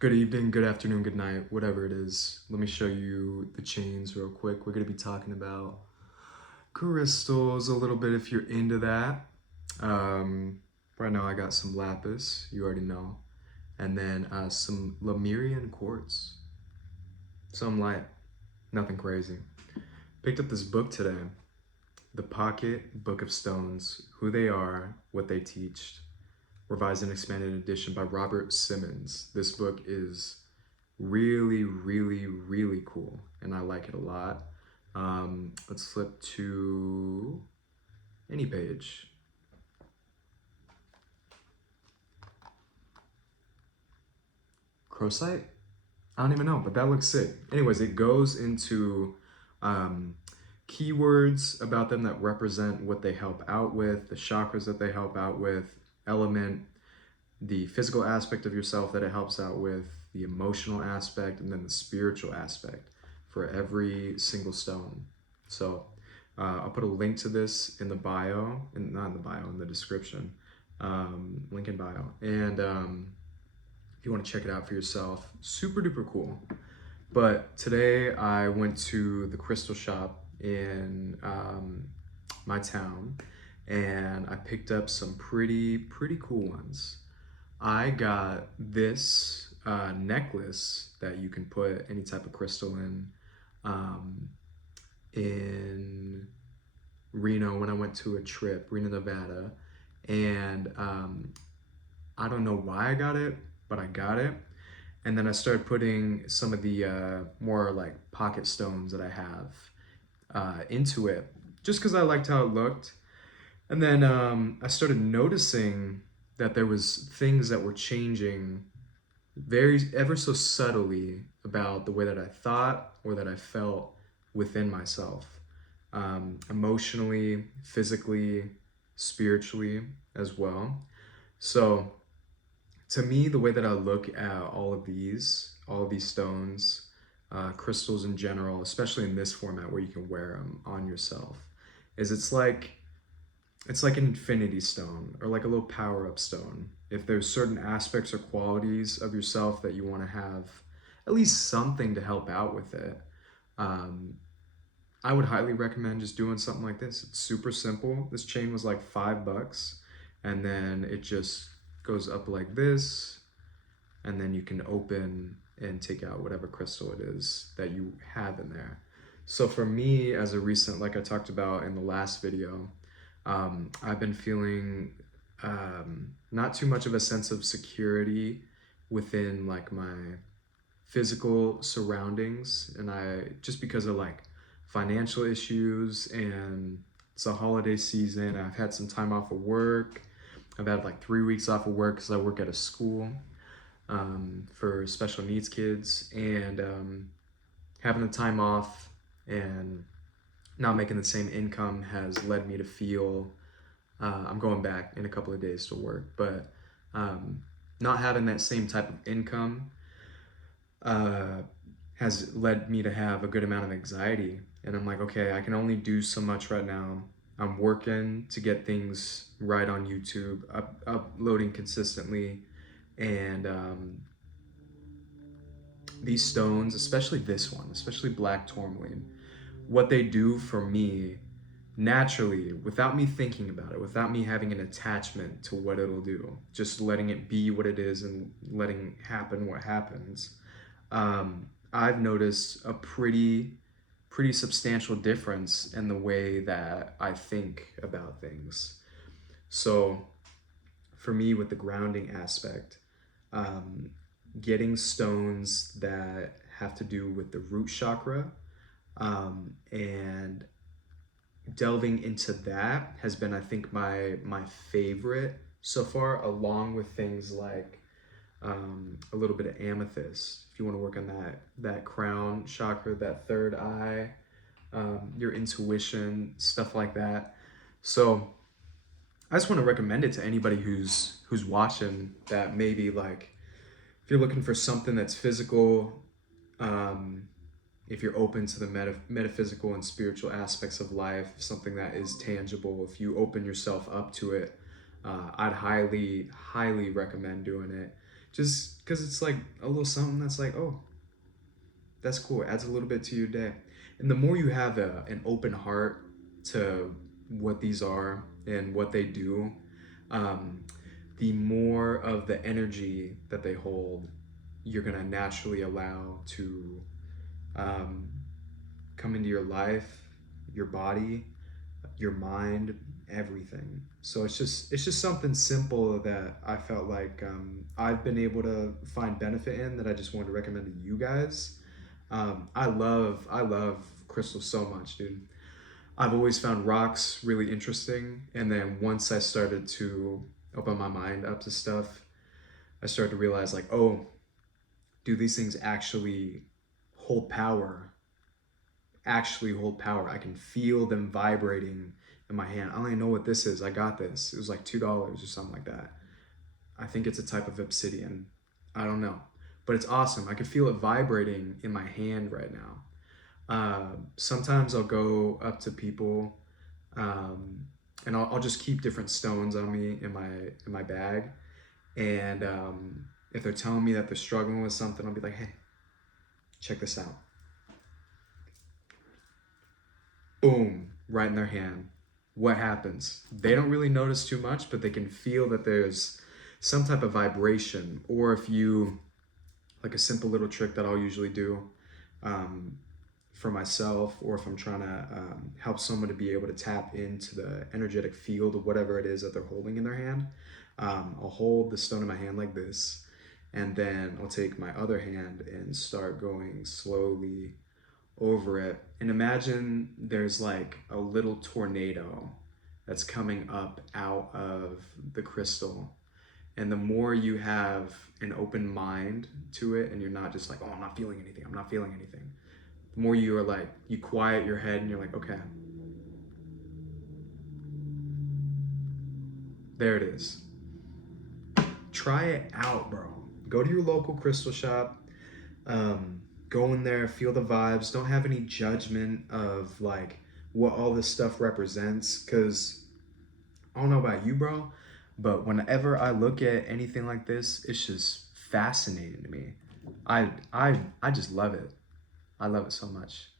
Good evening, good afternoon, good night, whatever it is. Let me show you the chains real quick. We're going to be talking about crystals a little bit if you're into that. Um, right now, I got some lapis, you already know, and then some Lemurian quartz. Some light, nothing crazy. Picked up this book today, The Pocket Book of Stones: Who They Are, What They Teach, revised and expanded edition by Robert Simmons. This book is really cool, and I like it a lot. Let's flip to any page. Crowsite? I don't even know, but that looks sick. Anyways, it goes into um, keywords about them that represent what they help out with, the chakras that they help out with, element, the physical aspect of yourself that it helps out with, the emotional aspect, and then the spiritual aspect for every single stone. So I'll put a link to this in the bio, and not in the bio, in the description. Link in bio. And if you want to check it out for yourself, super duper cool. But today I went to the crystal shop in my town, and I picked up some pretty cool ones. I got this necklace that you can put any type of crystal um, in Reno when I went to a trip, Reno, Nevada. And I don't know why I got it, but I got it. And then I started putting some of the more like pocket stones that I have into it, just because I liked how it looked. And then I started noticing that there was things that were changing very ever so subtly about the way that I thought or that I felt within myself, emotionally, physically, spiritually as well. So to me, the way that I look at all of these stones, crystals in general, especially in this format where you can wear them on yourself, is it's like an infinity stone or like a little power up stone. If there's certain aspects or qualities of yourself that you want to have at least something to help out with it, um, I would highly recommend just doing something like this. It's super simple. This chain was like $5, and then it just goes up like this, and then you can open and take out whatever crystal it is that you have in there. So for me, as a recent, like I talked about in the last video, I've been feeling not too much of a sense of security within like my physical surroundings, and I just because of like financial issues, and it's a holiday season. I've had some time off of work. I've had like 3 weeks off of work because I work at a school for special needs kids, and having the time off and not making the same income has led me to feel I'm going back in a couple of days to work, but not having that same type of income uh, has led me to have a good amount of anxiety. And I'm like, okay, I can only do so much right now. I'm working to get things right on YouTube, uploading consistently, and these stones, especially this one, especially black tourmaline, what they do for me naturally, without me thinking about it, without me having an attachment to what it'll do, just letting it be what it is and letting happen what happens, I've noticed a pretty substantial difference in the way that I think about things. So for me, with the grounding aspect, um, getting stones that have to do with the root chakra, and delving into that has been, I think, my favorite so far, along with things like a little bit of amethyst. If you want to work on that crown chakra, that third eye, your intuition, stuff like that. So I just want to recommend it to anybody who's watching, that maybe like if you're looking for something that's physical, um, if you're open to the metaphysical and spiritual aspects of life, something that is tangible, if you open yourself up to it, I'd highly recommend doing it. just because it's like a little something that's like, oh, that's cool. It adds a little bit to your day. And the more you have an open heart to what these are and what they do, um, the more of the energy that they hold, you're going to naturally allow to um, come into your life, your body, your mind, everything. So it's just something simple that I felt like I've been able to find benefit in, that I just wanted to recommend to you guys. I love crystals so much, dude. I've always found rocks really interesting, and then once I started to open my mind up to stuff, I started to realize like, oh, do these things actually hold power? Actually hold power. I can feel them vibrating in my hand. I don't even know what this is. I got this. It was like $2 or something like that. I think it's a type of obsidian. I don't know. But it's awesome. I can feel it vibrating in my hand right now. Sometimes I'll go up to people, um, and I'll just keep different stones on me in my bag. And if they're telling me that they're struggling with something, I'll be like, hey, check this out. Boom, right in their hand. What happens? They don't really notice too much, but they can feel that there's some type of vibration. Or if you, like a simple little trick that I'll usually do um, for myself, or if I'm trying to help someone to be able to tap into the energetic field of whatever it is that they're holding in their hand, I'll hold the stone in my hand like this, and then I'll take my other hand and start going slowly over it. And imagine there's like a little tornado that's coming up out of the crystal. And the more you have an open mind to it, and you're not just like, oh, I'm not feeling anything, I'm not feeling anything. The more you are like, you quiet your head and you're like, okay, there it is. Try it out, bro. Go to your local crystal shop. Go in there, feel the vibes. Don't have any judgment of like what all this stuff represents. Because I don't know about you, bro, but whenever I look at anything like this, it's just fascinating to me. I just love it. I love it so much.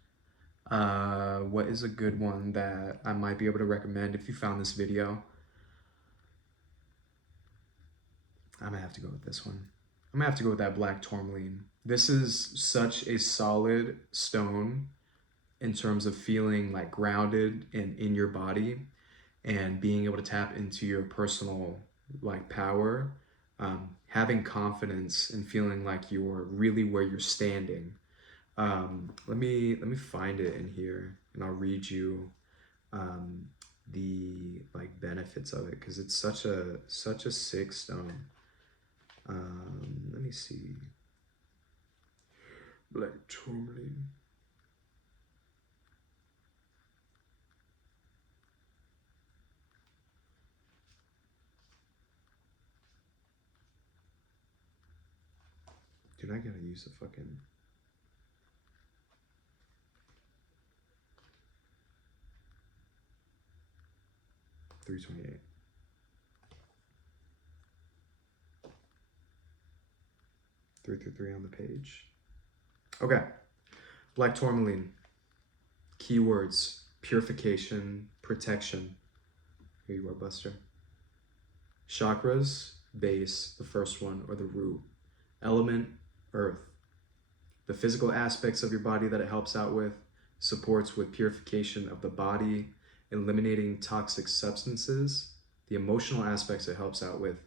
What is a good one that I might be able to recommend if you found this video? I'm gonna have to go with this one. I'm gonna have to go with that black tourmaline. This is such a solid stone in terms of feeling like grounded and in your body, and being able to tap into your personal like power, having confidence and feeling like you're really where you're standing. Let me find it in here, and I'll read you um, the like benefits of it, because it's such a sick stone. Let me see. Black tourmaline. Dude, I gotta use the fucking 328. 333 on the page. Okay. Black tourmaline. Keywords: purification, protection. Here you are, Buster. Chakras: base, the first one, or the root. Element: earth. The physical aspects of your body that it helps out with: supports with purification of the body, eliminating toxic substances. The emotional aspects it helps out with: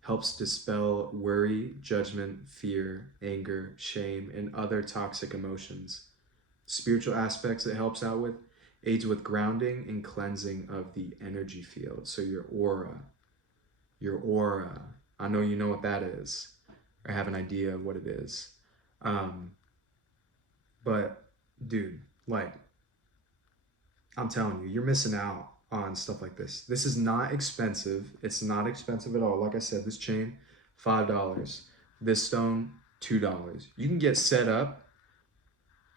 helps dispel worry, judgment, fear, anger, shame, and other toxic emotions. Spiritual aspects it helps out with: aids with grounding and cleansing of the energy field. So your aura. Your aura. I know you know what that is, or have an idea of what it is. But dude, like, I'm telling you, you're missing out on stuff like this. This is not expensive. It's not expensive at all. Like I said, this chain, $5. This stone, $2. You can get set up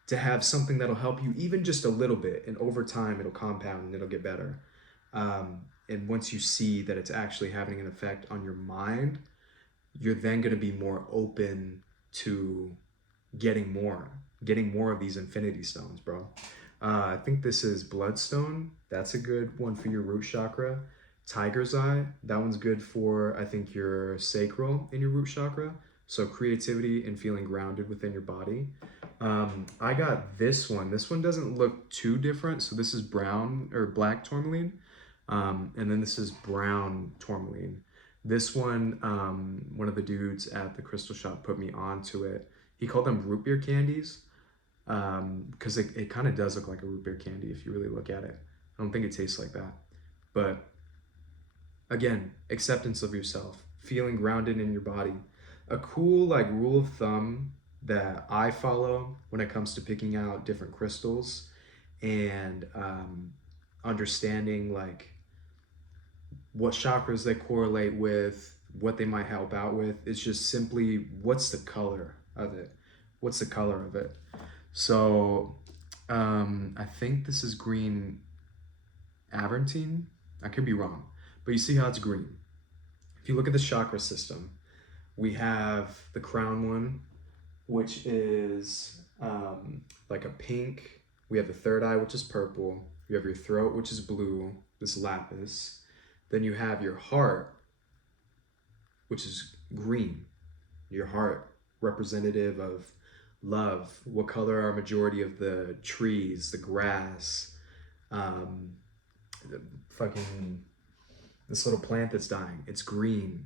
to have something that'll help you even just a little bit, and over time it'll compound and it'll get better. And once you see that it's actually having an effect on your mind, you're then going to be more open to getting more of these infinity stones, bro. I think this is Bloodstone. That's a good one for your root chakra. Tiger's Eye. That one's good for, I think, your sacral in your root chakra. So creativity and feeling grounded within your body. I got this one. This one doesn't look too different. So this is brown or black tourmaline. And then this is brown tourmaline. This one of the dudes at the crystal shop put me onto it. He called them root beer candies because it kind of does look like a root beer candy if you really look at it. I don't think it tastes like that. But again, acceptance of yourself, feeling grounded in your body. A cool like rule of thumb that I follow when it comes to picking out different crystals and understanding like what chakras they correlate with, what they might help out with, is just simply what's the color of it? What's the color of it? So I think this is green Aventine. I could be wrong, but you see how it's green. If you look at the chakra system, we have the crown one, which is like a pink. We have the third eye, which is purple. You have your throat, which is blue, this lapis. Then you have your heart, which is green. Your heart, representative of love. What color are a majority of the trees, the grass, the fucking this little plant that's dying? It's green.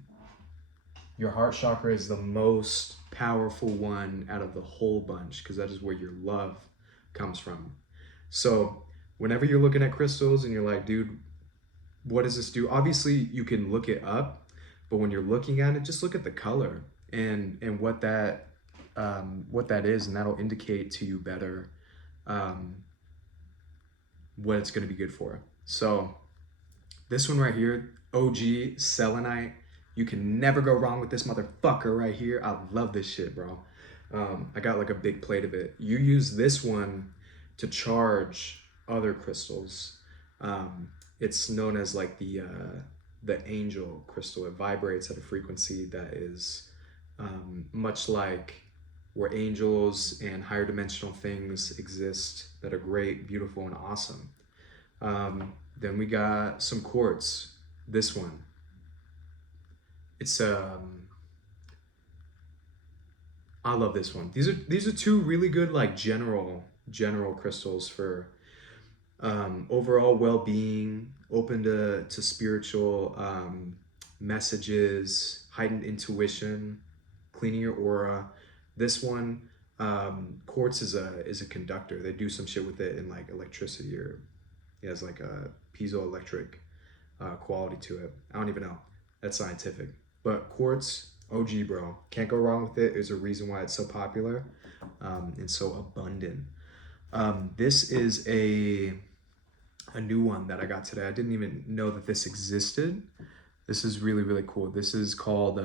Your heart chakra is the most powerful one out of the whole bunch because that is where your love comes from. So whenever you're looking at crystals and you're like, dude, what does this do? Obviously you can look it up, but when you're looking at it, just look at the color and what that is, and that'll indicate to you better what it's going to be good for. So this one right here, OG selenite. You can never go wrong with this motherfucker right here. I love this shit, bro. I got like a big plate of it. You use this one to charge other crystals. It's known as like the angel crystal. It vibrates at a frequency that is much like where angels and higher dimensional things exist that are great, beautiful, and awesome. Then we got some quartz. This one. It's I love this one. These are two really good like general crystals for overall well-being, open to spiritual messages, heightened intuition, cleaning your aura. This one, quartz is a conductor. They do some shit with it in like electricity, or it has like a piezoelectric quality to it. I don't even know. That's scientific. But quartz, OG, bro. Can't go wrong with it. There's a reason why it's so popular and so abundant. This is a new one that I got today. I didn't even know that this existed. This is really, really cool. This is called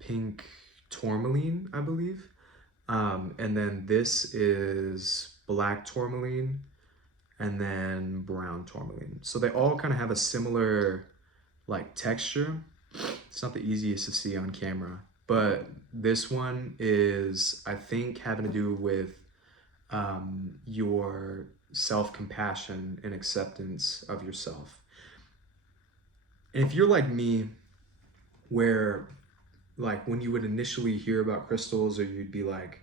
pink tourmaline, I believe. And then this is black tourmaline and then brown tourmaline. So they all kind of have a similar like texture. It's not the easiest to see on camera, but this one is, I think, having to do with your self-compassion and acceptance of yourself. And if you're like me, where like when you would initially hear about crystals, or you'd be like,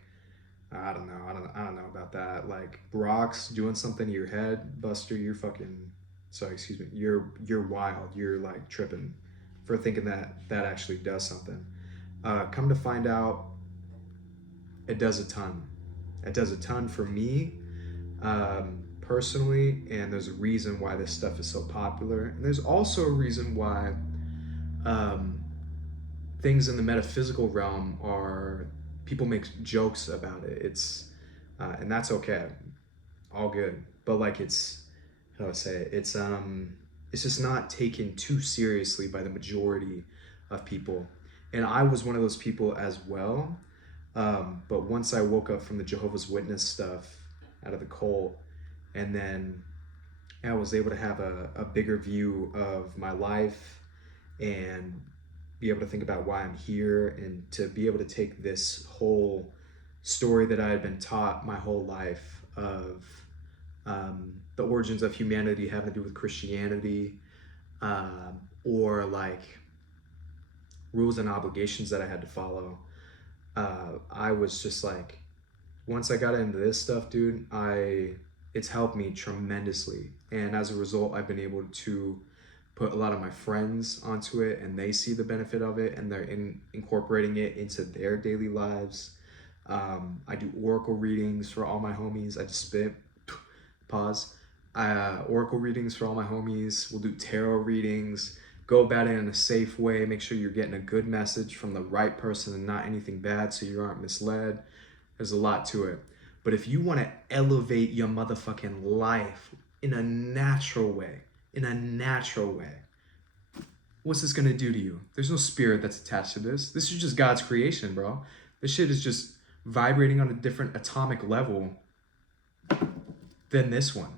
I don't know about that. Like rocks doing something to your head, Buster, you're fucking, sorry, excuse me, you're wild. You're like tripping for thinking that actually does something. Come to find out, it does a ton. It does a ton for me personally, and there's a reason why this stuff is so popular. And there's also a reason why things in the metaphysical realm are, people make jokes about it. It's and that's okay, all good. But like it's, how do I say it? It's just not taken too seriously by the majority of people. And I was one of those people as well. But once I woke up from the Jehovah's Witness stuff out of the cult, and then I was able to have a bigger view of my life and be able to think about why I'm here, and to be able to take this whole story that I had been taught my whole life of the origins of humanity having to do with Christianity, or like rules and obligations that I had to follow. I was just like, once I got into this stuff, dude, it's helped me tremendously. And as a result, I've been able to put a lot of my friends onto it, and they see the benefit of it, and they're incorporating it into their daily lives. I do oracle readings for all my homies. I just spit, pause. Oracle readings for all my homies. We'll do tarot readings. Go about it in a safe way. Make sure you're getting a good message from the right person and not anything bad, so you aren't misled. There's a lot to it. But if you want to elevate your motherfucking life in a natural way, what's this gonna do to you? There's no spirit that's attached to this. This is just God's creation, bro. This shit is just vibrating on a different atomic level than this one.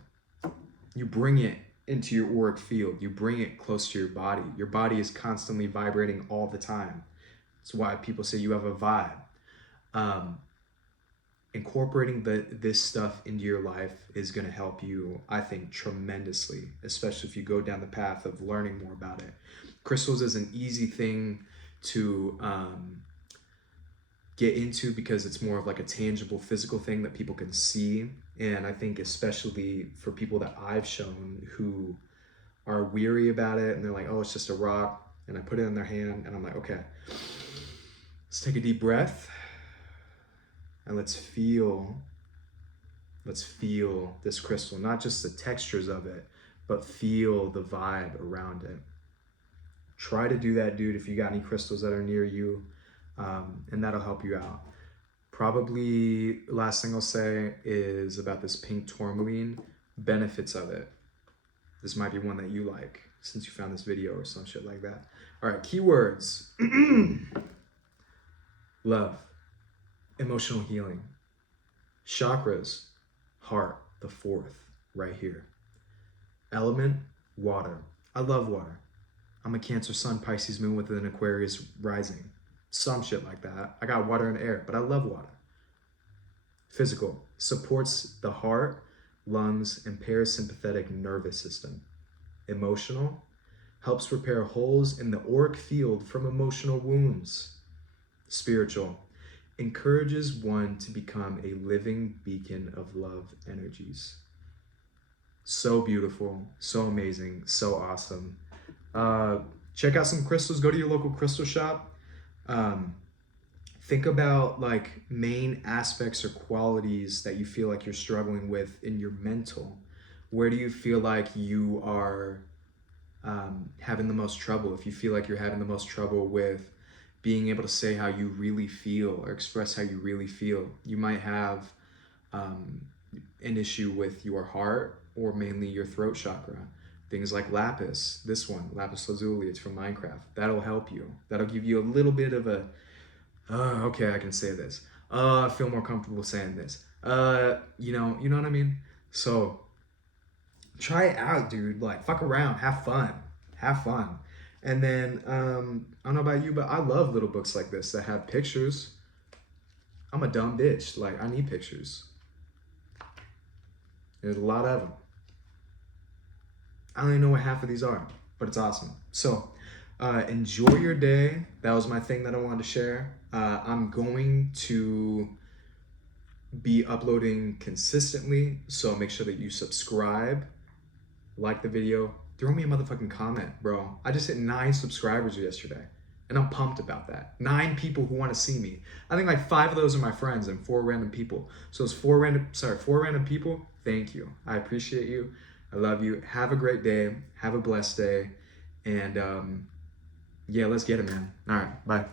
You bring it into your auric field. You bring it close to your body. Your body is constantly vibrating all the time. That's why people say you have a vibe. Incorporating this stuff into your life is going to help you, I think, tremendously, especially if you go down the path of learning more about it. Crystals is an easy thing to get into because it's more of like a tangible physical thing that people can see. And I think especially for people that I've shown who are weary about it and they're like, oh, it's just a rock, and I put it in their hand and I'm like, okay, let's take a deep breath. And let's feel this crystal, not just the textures of it, but feel the vibe around it. Try to do that, dude, if you got any crystals that are near you, and that'll help you out. Probably last thing I'll say is about this pink tourmaline, benefits of it. This might be one that you like since you found this video or some shit like that. All right, keywords. Love. Emotional healing. Chakras, heart, the fourth, right here. Element, water. I love water. I'm a Cancer Sun, Pisces Moon with an Aquarius rising. Some shit like that. I got water and air, but I love water. Physical, supports the heart, lungs, and parasympathetic nervous system. Emotional, helps repair holes in the auric field from emotional wounds. Spiritual, encourages one to become a living beacon of love energies. So beautiful, so amazing, so awesome. Check out some crystals. Go to your local crystal shop. Think about like main aspects or qualities that you feel like you're struggling with in your mental. Where do you feel like you are having the most trouble? If you feel like you're having the most trouble with being able to say how you really feel or express how you really feel, you might have an issue with your heart or mainly your throat chakra. Things like lapis, this one, lapis lazuli, it's from Minecraft. That'll help you. That'll give you a little bit of a, okay, I can say this. I feel more comfortable saying this. You know what I mean? So try it out, dude. Like, fuck around, have fun. And then, I don't know about you, but I love little books like this that have pictures. I'm a dumb bitch. Like, I need pictures. There's a lot of them. I don't even know what half of these are, but it's awesome. So, enjoy your day. That was my thing that I wanted to share. I'm going to be uploading consistently, so make sure that you subscribe, like the video, throw me a motherfucking comment, bro. I just hit 9 subscribers yesterday, and I'm pumped about that. 9 people who want to see me. I think like 5 of those are my friends and 4 random people. So it's 4 random people. Thank you. I appreciate you. I love you. Have a great day. Have a blessed day. And yeah, let's get it, man. All right, bye.